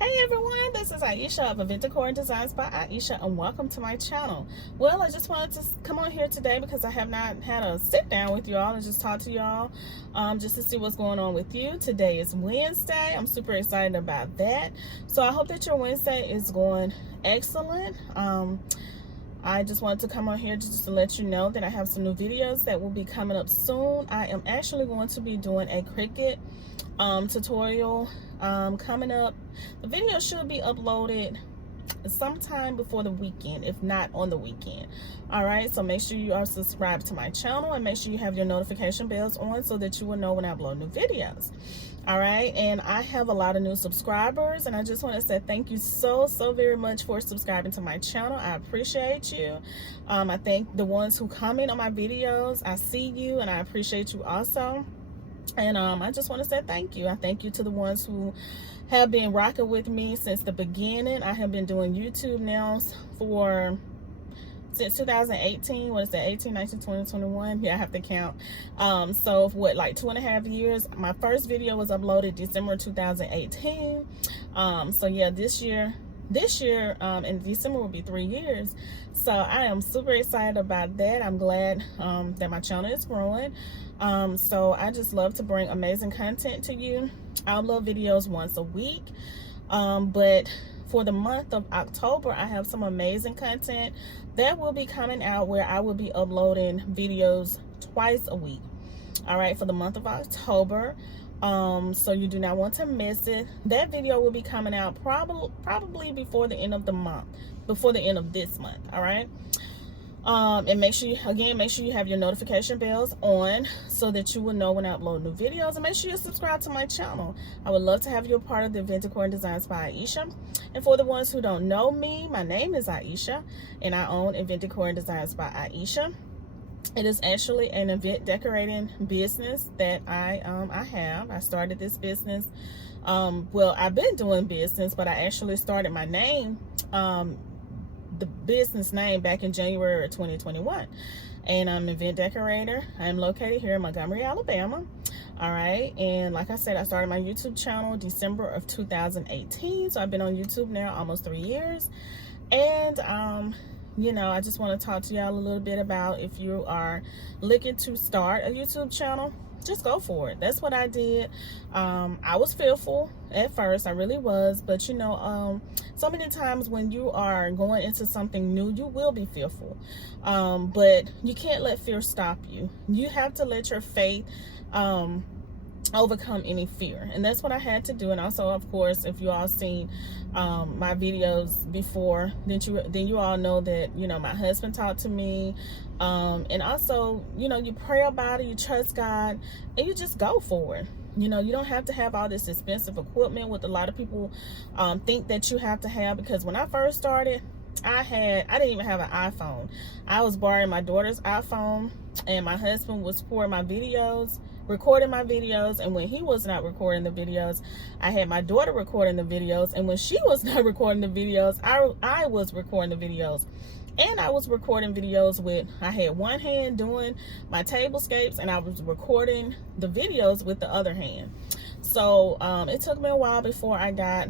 Hey everyone, this is Aisha of Event Decor and Designs by Aisha, and welcome to my channel. Well, I just wanted to come on here today because I have not had a sit down with y'all and just talk to y'all just to see what's going on with you. Today is Wednesday. I'm super excited about that. So I hope that your Wednesday is going excellent. I just wanted to come on here just to let you know that I have some new videos that will be coming up soon. I am actually going to be doing a Cricut tutorial coming up. The video should be uploaded sometime before the weekend, if not on the weekend. All right, so make sure you are subscribed to my channel and make sure you have your notification bells on so that you will know when I upload new videos. All right, and I have a lot of new subscribers, and I just want to say thank you so very much for subscribing to my channel. I appreciate you. I thank the ones who comment on my videos. I see you and I appreciate you also. And I just want to say thank you. I thank you to the ones who have been rocking with me since the beginning. I have been doing YouTube now since 2018. What is that? 18, 19, 20, 21? Yeah, I have to count. So what, like 2.5 years? My first video was uploaded December 2018. So yeah, this year in December will be 3 years. So I am super excited about that. I'm glad that my channel is growing. So I just love to bring amazing content to you. I'll upload videos once a week. But for the month of October, I have some amazing content that will be coming out where I will be uploading videos twice a week. All right, for the month of October. So you do not want to miss it. That video will be coming out probably before the end of the month, before the end of this month. All right. And make sure you have your notification bells on so that you will know when I upload new videos, and make sure you subscribe to my channel. I would love to have you a part of the Event Decor and Designs by Aisha. And for the ones who don't know me, my name is Aisha and I own Event Decor and Designs by Aisha. It is actually an event decorating business that I have. I started this business. Well, I've been doing business, but I actually started my name, the business name, back in January of 2021. And I'm an event decorator. I'm located here in Montgomery, Alabama. All right. And like I said, I started my YouTube channel December of 2018. So I've been on YouTube now almost 3 years. And you know, I just want to talk to y'all a little bit about if you are looking to start a YouTube channel, just go for it. That's what I did. I was fearful at first, I really was, but you know, so many times when you are going into something new, you will be fearful, but you can't let fear stop you. You have to let your faith overcome any fear, and that's what I had to do. And also, of course, if you all seen my videos before, then you all know that, you know, my husband talked to me, and also, you know, you pray about it, you trust God, and you just go for it. You know, you don't have to have all this expensive equipment with a lot of people think that you have to have, because when I first started, I didn't even have an iPhone. I was borrowing my daughter's iPhone, and my husband was recording my videos, and when he was not recording the videos, I had my daughter recording the videos, and when she was not recording the videos, I was recording the videos. And I was recording videos I had one hand doing my tablescapes, and I was recording the videos with the other hand. So it took me a while before I got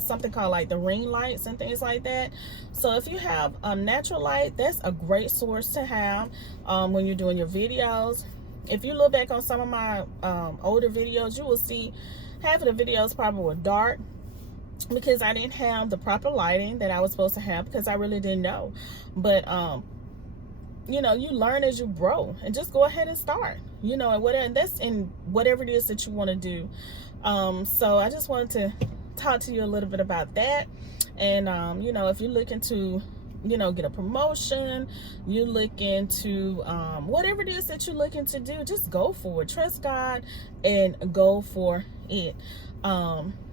something called like the ring lights and things like that. So if you have natural light, that's a great source to have when you're doing your videos. If you look back on some of my older videos, you will see half of the videos probably were dark, because I didn't have the proper lighting that I was supposed to have, because I really didn't know. But you know, you learn as you grow, and just go ahead and start, you know, and that's in whatever it is that you want to do. So I just wanted to talk to you a little bit about that. And you know, if you're looking to, you know, get a promotion, you're looking to whatever it is that you're looking to do, just go for it. Trust God and go for it.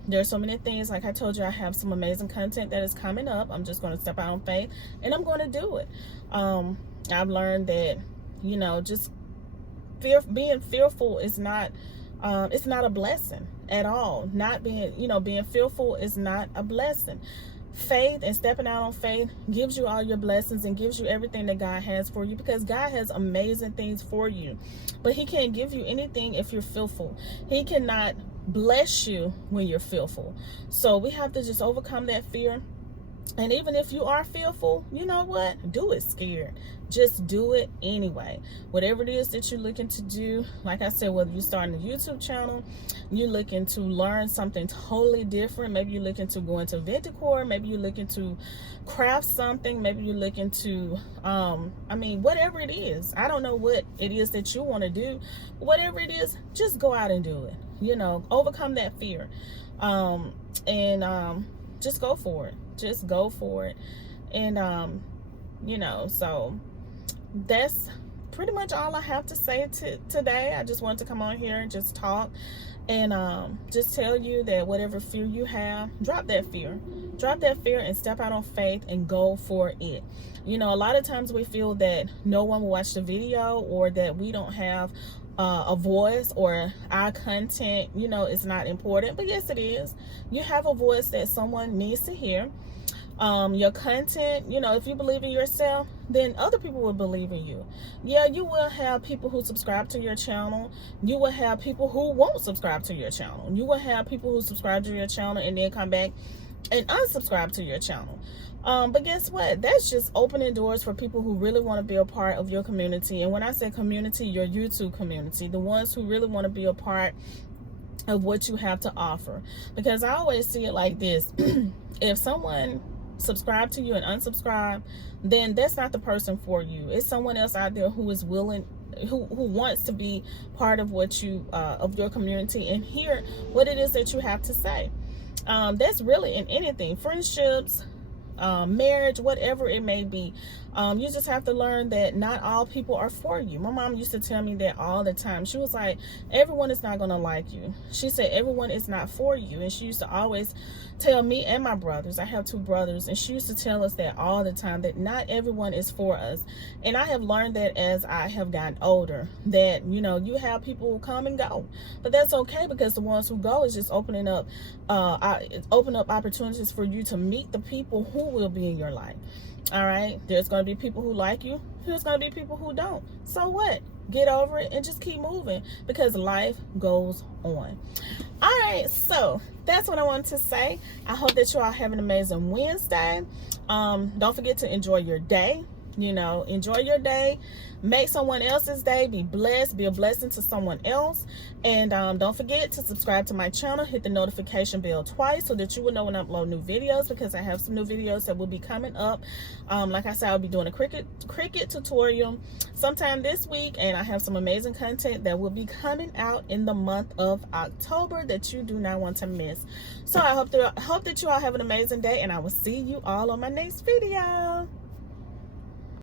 There's so many things. Like I told you, I have some amazing content that is coming up. I'm just going to step out on faith, and I'm going to do it. I've learned that, you know, just being fearful is not it's not a blessing at all. Not being, you know, being fearful is not a blessing. Faith and stepping out on faith gives you all your blessings and gives you everything that God has for you, because God has amazing things for you, but he can't give you anything if you're fearful. He cannot bless you when you're fearful. So we have to just overcome that fear. And even if you are fearful, you know what? Do it scared. Just do it anyway. Whatever it is that you're looking to do, like I said, whether you're starting a YouTube channel, you're looking to learn something totally different. Maybe you're looking to go into event decor. Maybe you're looking to craft something. Maybe you're looking to, whatever it is. I don't know what it is that you want to do. Whatever it is, just go out and do it. Overcome that fear. Just go for it. Just go for it. And, so that's pretty much all I have to say today. I just wanted to come on here and just talk and just tell you that whatever fear you have, drop that fear. Drop that fear and step out on faith and go for it. A lot of times we feel that no one will watch the video, or that we don't have a voice, or our content, is not important. But yes, it is. You have a voice that someone needs to hear. Your content, if you believe in yourself, then other people will believe in you. Yeah, you will have people who subscribe to your channel. You will have people who won't subscribe to your channel. You will have people who subscribe to your channel and then come back and unsubscribe to your channel. But guess what? That's just opening doors for people who really want to be a part of your community. And when I say community, your YouTube community, the ones who really want to be a part of what you have to offer. Because I always see it like this. If someone subscribe to you and unsubscribe, then that's not the person for you. It's someone else out there who is willing, who wants to be part of what you of your community and hear what it is that you have to say. That's really in anything, friendships, marriage, whatever it may be. You just have to learn that not all people are for you. My mom used to tell me that all the time. She was like, everyone is not going to like you. She said, everyone is not for you. And she used to always tell me and my brothers, I have 2 brothers, and she used to tell us that all the time, that not everyone is for us. And I have learned that as I have gotten older, that, you have people who come and go, but that's okay, because the ones who go is just open up opportunities for you to meet the people who will be in your life. All right, there's going to be people who like you. There's going to be people who don't. So what? Get over it and just keep moving, because life goes on. All right, so that's what I wanted to say. I hope that you all have an amazing Wednesday. Don't forget to enjoy your day. Enjoy your day. Make someone else's day. Be blessed. Be a blessing to someone else. And don't forget to subscribe to my channel. Hit the notification bell twice so that you will know when I upload new videos, because I have some new videos that will be coming up. Like I said, I'll be doing a cricket tutorial sometime this week, and I have some amazing content that will be coming out in the month of October that you do not want to miss. So I hope that you all have an amazing day, and I will see you all on my next video.